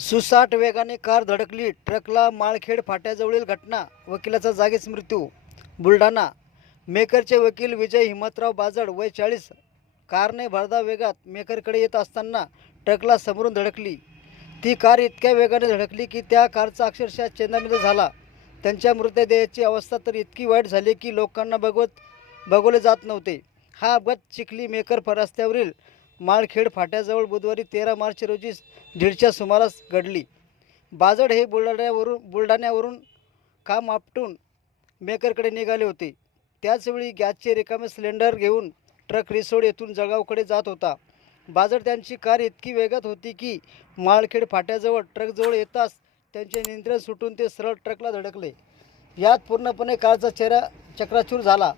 सुसाट वेगाने कार धडकली. ट्रकला माळखेड फाट्याजवळील घटना. वकिलाचा जागीच मृत्यू. बुलढाणा. मेकरचे वकील विजय हिम्मतराव बाजड वय चाळीस. कारने भरधाव वेगात मेकरकडे येत असताना ट्रकला समोरून धडकली. ती कार इतक्या वेगाने धडकली की त्या कारचा अक्षरशः चेंदामेंदा झाला. त्यांच्या मृतदेहाची अवस्था तर इतकी वाईट झाली की लोकांना बघवत बघवले जात नव्हते. हा अपघात चिखली मेकर फरस्त्यावरील रस्त्यावरील माळखेड फाट्याजवळ बुधवारी तेरा मार्च रोजी दीडच्या सुमारास घडली. बाजड हे बुलढाण्यावरून बुलढाण्यावरून काम आपटून मेकरकडे निघाले होते. त्याचवेळी गॅसचे रिकामे सिलेंडर घेऊन ट्रक रिसोड येथून जळगावकडे जात होता. बाजड त्यांची कार इतकी वेगात होती की माळखेड फाट्याजवळ ट्रकजवळ येताच त्यांचे नियंत्रण सुटून ते सरळ ट्रकला धडकले. यात पूर्णपणे कारचा चेहरा चक्राचूर झाला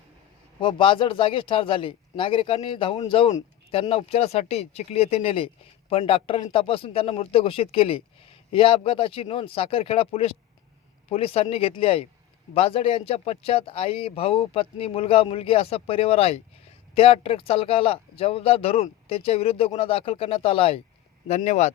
व बाजड जागीच ठार झाले. नागरिकांनी धावून जाऊन त्यांना उपचारासाठी चिखली येथे नेले पण डॉक्टरांनी तपासून त्यांना मृत घोषित केले. या अपघाताची नोंद साखरखेडा पोलीस पोलिसांनी घेतली आहे. बाजड यांच्या पश्चात आई भाऊ पत्नी मुलगा मुलगी असा परिवार आहे. त्या ट्रक चालकाला जबाबदार धरून त्याच्या विरुद्ध गुन्हा दाखल करण्यात आला आहे. धन्यवाद.